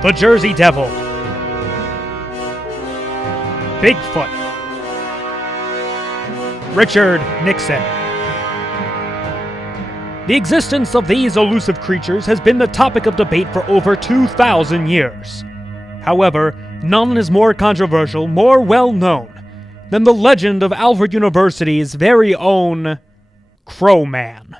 The Jersey Devil, Bigfoot, Richard Nixon. The existence of these elusive creatures has been the topic of debate for over 2,000 years. However, none is more controversial, more well-known, than the legend of Alfred University's very own Crowman.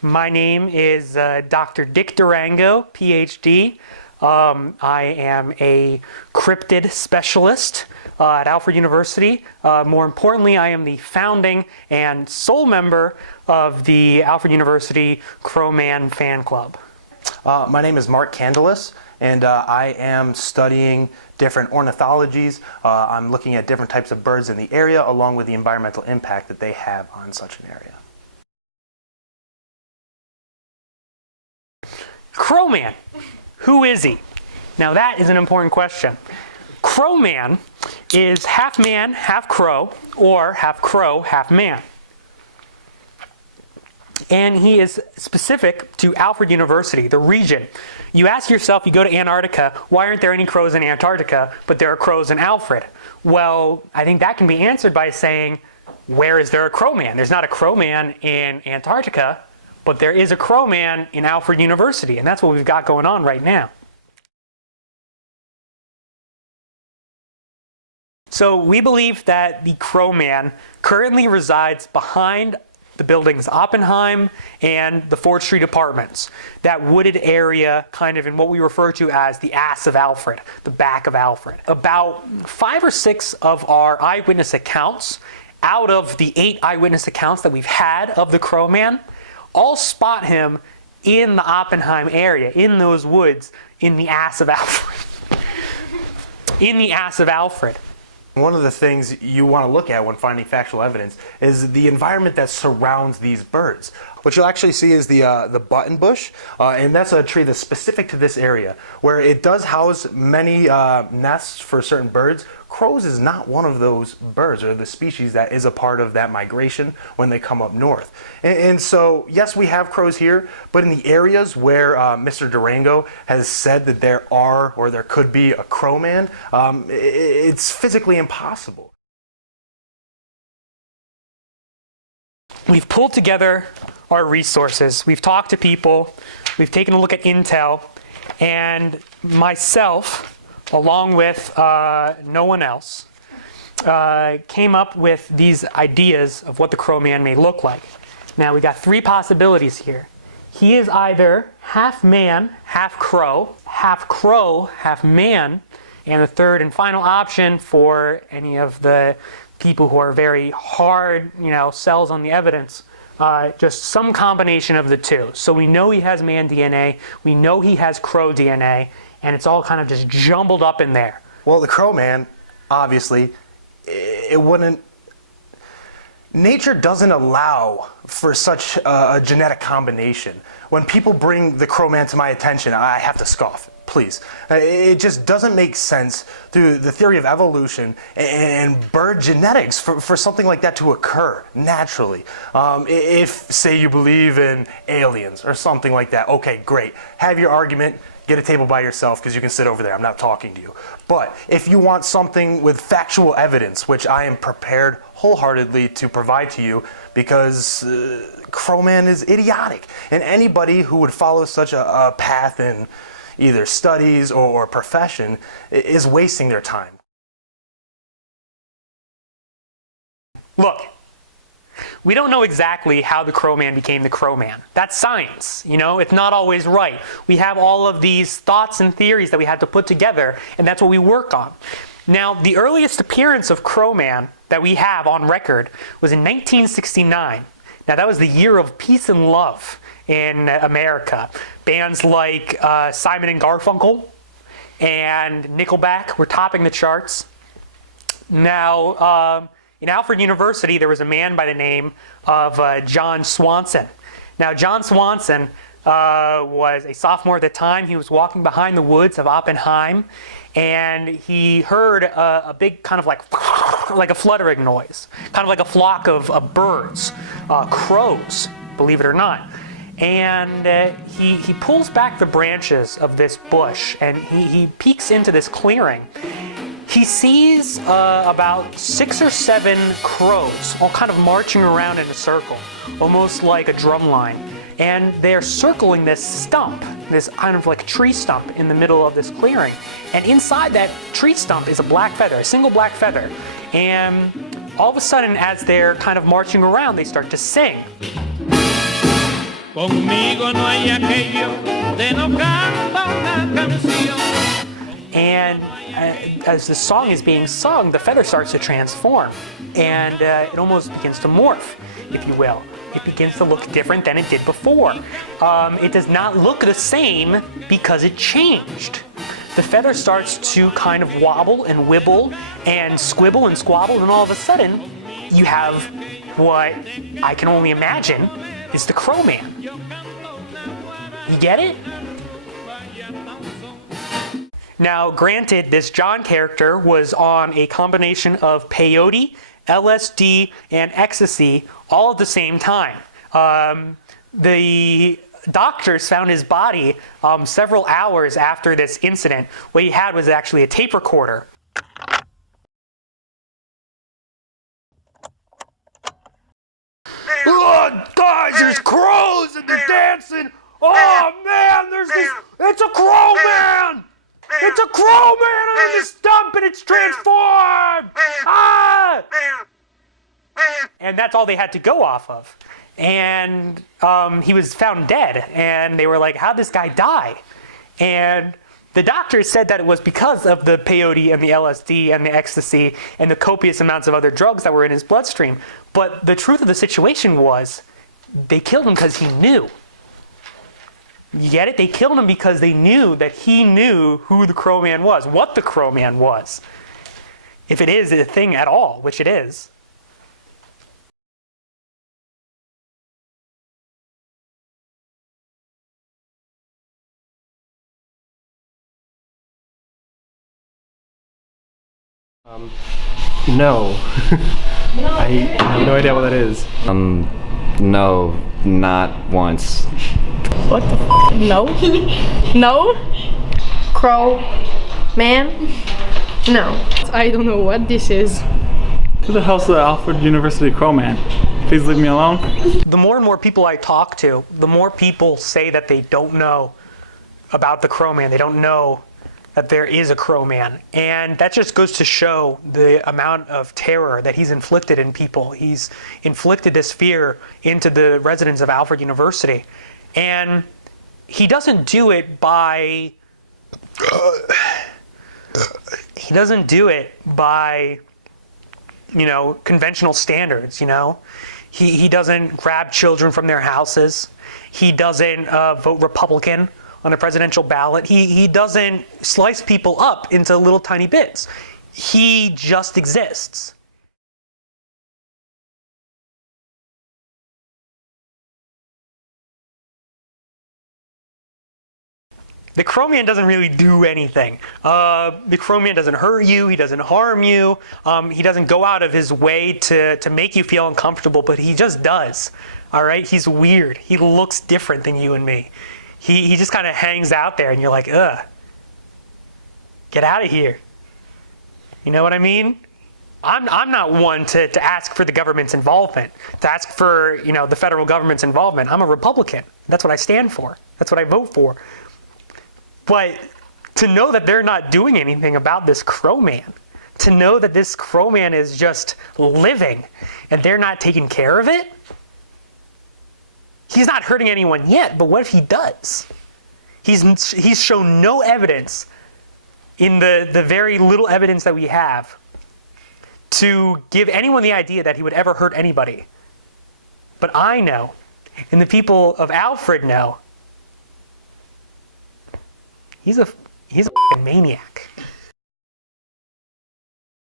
My name is Dr. Dick Durango, PhD. I am a cryptid specialist at Alfred University. More importantly, I am the founding and sole member of the Alfred University Crowman fan club. My name is Mark Candelas, and I am studying different ornithologies. I'm looking at different types of birds in the area, along with the environmental impact that they have on such an area. Crowman. Who is he? Now that is an important question. Crowman is half man, half crow, or half crow, half man. And he is specific to Alfred University, the region. You ask yourself, you go to Antarctica, why aren't there any crows in Antarctica, but there are crows in Alfred? Well, I think that can be answered by saying, where is there a crowman? There's not a crowman in Antarctica, but there is a crowman in Alfred University, and that's what we've got going on right now. So we believe that the crowman currently resides behind the buildings Oppenheim and the 4th Street Apartments, that wooded area kind of in what we refer to as the ass of Alfred, the back of Alfred. About 5 or 6 of our eyewitness accounts, out of the 8 eyewitness accounts that we've had of the crowman, all spot him in the Oppenheim area, in those woods, in the ass of Alfred. In the ass of Alfred. One of the things you want to look at when finding factual evidence is the environment that surrounds these birds. What you'll actually see is the button bush, and that's a tree that's specific to this area, where it does house many nests for certain birds. Crows is not one of those birds or the species that is a part of that migration when they come up north. And so, yes, we have crows here, but in the areas where Mr. Durango has said that there are or there could be a crowman, it's physically impossible. We've pulled together our resources. We've talked to people. We've taken a look at intel. And myself, along with no one else, came up with these ideas of what the crowman may look like. Now, we got 3 possibilities here. He is either half man, half crow, half man, and the third and final option for any of the people who are very hard, sells on the evidence, just some combination of the two. So we know he has man DNA, we know he has crow DNA, and it's all kind of just jumbled up in there. Well, the crowman, obviously, it wouldn't. Nature doesn't allow for such a genetic combination. When people bring the crowman to my attention, I have to scoff. Please. It just doesn't make sense through the theory of evolution and bird genetics for something like that to occur naturally. If, say, you believe in aliens or something like that, okay, great. Have your argument. Get a table by yourself because you can sit over there. I'm not talking to you. But if you want something with factual evidence, which I am prepared wholeheartedly to provide to you, because crowman is idiotic. And anybody who would follow such a path in either studies or profession is wasting their time. Look, we don't know exactly how the crowman became the crowman. That's science, it's not always right. We have all of these thoughts and theories that we had to put together, and that's what we work on. Now, the earliest appearance of crowman that we have on record was in 1969. Now, that was the year of peace and love in America. Bands like Simon and Garfunkel and Nickelback were topping the charts. Now, in Alfred University, there was a man by the name of John Swanson. Now, John Swanson was a sophomore at the time. He was walking behind the woods of Oppenheim, and he heard a big kind of like a fluttering noise, kind of like a flock of birds, crows, believe it or not. and he pulls back the branches of this bush, and he peeks into this clearing. He sees about 6 or 7 crows all kind of marching around in a circle, almost like a drum line. And they're circling this stump, this kind of like tree stump in the middle of this clearing. And inside that tree stump is a black feather, a single black feather. And all of a sudden, as they're kind of marching around, they start to sing. Conmigo no hay aquello de no canta una canción. And as the song is being sung, the feather starts to transform, and it almost begins to morph, if you will. It begins to look different than it did before. It does not look the same because it changed. The feather starts to kind of wobble and wibble and squibble and squabble, and all of a sudden, you have what I can only imagine is the Crowman. You get it? Now, granted, this John character was on a combination of peyote, LSD, and ecstasy all at the same time. The doctors found his body several hours after this incident. What he had was actually a tape recorder. Oh, guys, there's crows and they're dancing. Oh, man, there's this. It's a Crowman! It's a Crowman on the stump and it's transformed! Ah! And that's all they had to go off of. And he was found dead. And they were like, how'd this guy die? And the doctors said that it was because of the peyote and the LSD and the ecstasy and the copious amounts of other drugs that were in his bloodstream. But the truth of the situation was they killed him because he knew. You get it? They killed him because they knew that he knew who the Crowman was, what the Crowman was. If it is a thing at all, which it is. No. I have no idea what that is. No, not once. What the f? No? No? Crow? Man? No. I don't know what this is. Who the hell's the Alfred University Crowman? Please leave me alone. The more and more people I talk to, the more people say that they don't know about the Crowman. They don't know that there is a Crowman. And that just goes to show the amount of terror that he's inflicted in people. He's inflicted this fear into the residents of Alfred University. And he doesn't do it by conventional standards, He doesn't grab children from their houses. He doesn't vote Republican on a presidential ballot. He doesn't slice people up into little tiny bits. He just exists. The Crowman doesn't really do anything. The Crowman doesn't hurt you, he doesn't harm you, he doesn't go out of his way to make you feel uncomfortable, but he just does. All right? He's weird. He looks different than you and me. He just kind of hangs out there and you're like, ugh, get out of here. You know what I mean? I'm not one to ask for the government's involvement, to ask for, the federal government's involvement. I'm a Republican. That's what I stand for. That's what I vote for. But to know that they're not doing anything about this Crowman, to know that this Crowman is just living and they're not taking care of it, he's not hurting anyone yet, but what if he does? He's shown no evidence in the very little evidence that we have to give anyone the idea that he would ever hurt anybody. But I know, and the people of Alfred know, he's a f***ing maniac.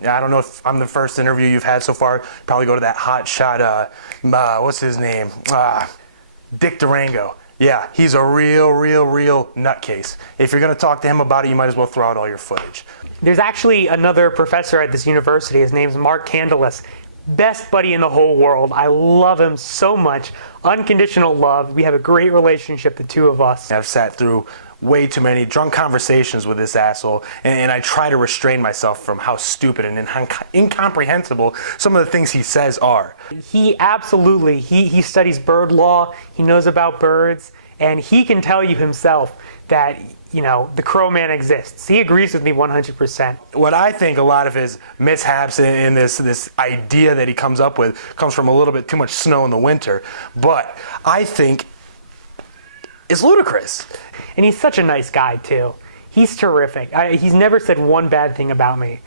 I don't know if I'm the first interview you've had so far. Probably go to that hot shot, what's his name? Dick Durango. Yeah, he's a real nutcase. If you're going to talk to him about it, you might as well throw out all your footage. There's actually another professor at this university. His name's Mark Candelas. best buddy in the whole world. I love him so much. Unconditional love. We have a great relationship, the two of us. I've sat through way too many drunk conversations with this asshole, and I try to restrain myself from how stupid and incomprehensible some of the things he says are. He absolutely, he studies bird law, he knows about birds, and he can tell you himself that, you know, the Crowman exists. He agrees with me 100%. What I think a lot of his mishaps in this idea that he comes up with comes from a little bit too much snow in the winter, but I think it's ludicrous. And he's such a nice guy, too. He's terrific. He's never said one bad thing about me.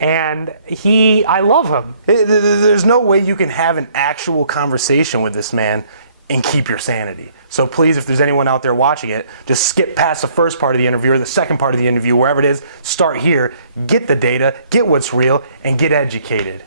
And I love him. There's no way you can have an actual conversation with this man and keep your sanity. So please, if there's anyone out there watching it, just skip past the first part of the interview or the second part of the interview, wherever it is, start here, get the data, get what's real, and get educated.